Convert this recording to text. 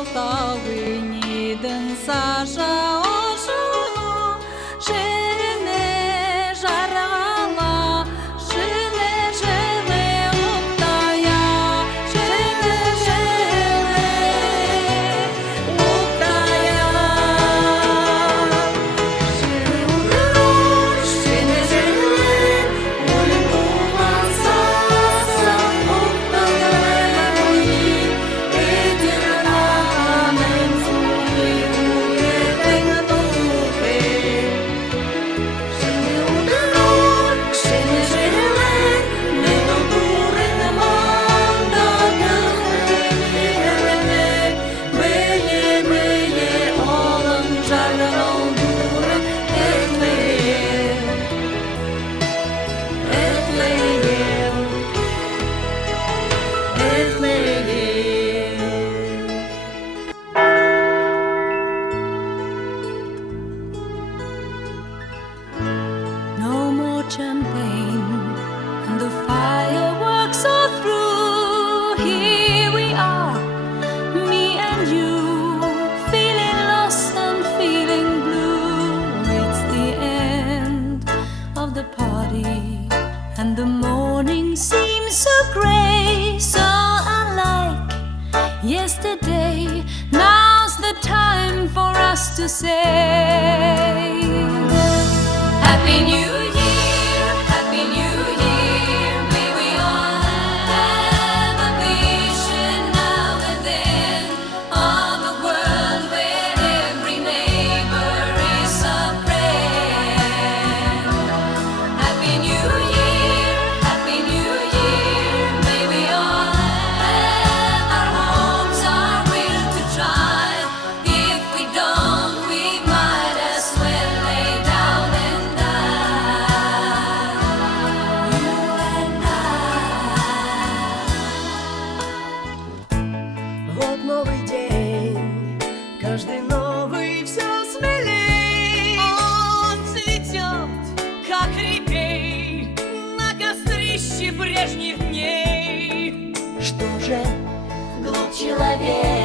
Полтавині ден Саша ожила, не жарала, не жили Октая, не жили Октая. Ще не жили, ой, була Саса, Октая мої, Едірнамен зуби, уєден духи. Ще не жили, не додурен мандатили, миє, олам жаргал дурен, етлеє. No more champagne, and the fireworks are through. Here we are, me and you, feeling lost and feeling blue. It's the end of the party, and the morning seems so grey, so unlike yesterday. Now's the time for us to say Happy New Year, Happy New Year. May we all have a vision now and then of a world where every neighbor is a friend. Happy New Year, Happy New Year. May we all have our homes, our will to try. If we don't, we might as well lay down and die. You and I. Вот новый день, каждый новый все смелей. Он цветет, как репей, на кострище прежних дней. Что же, глуп человек,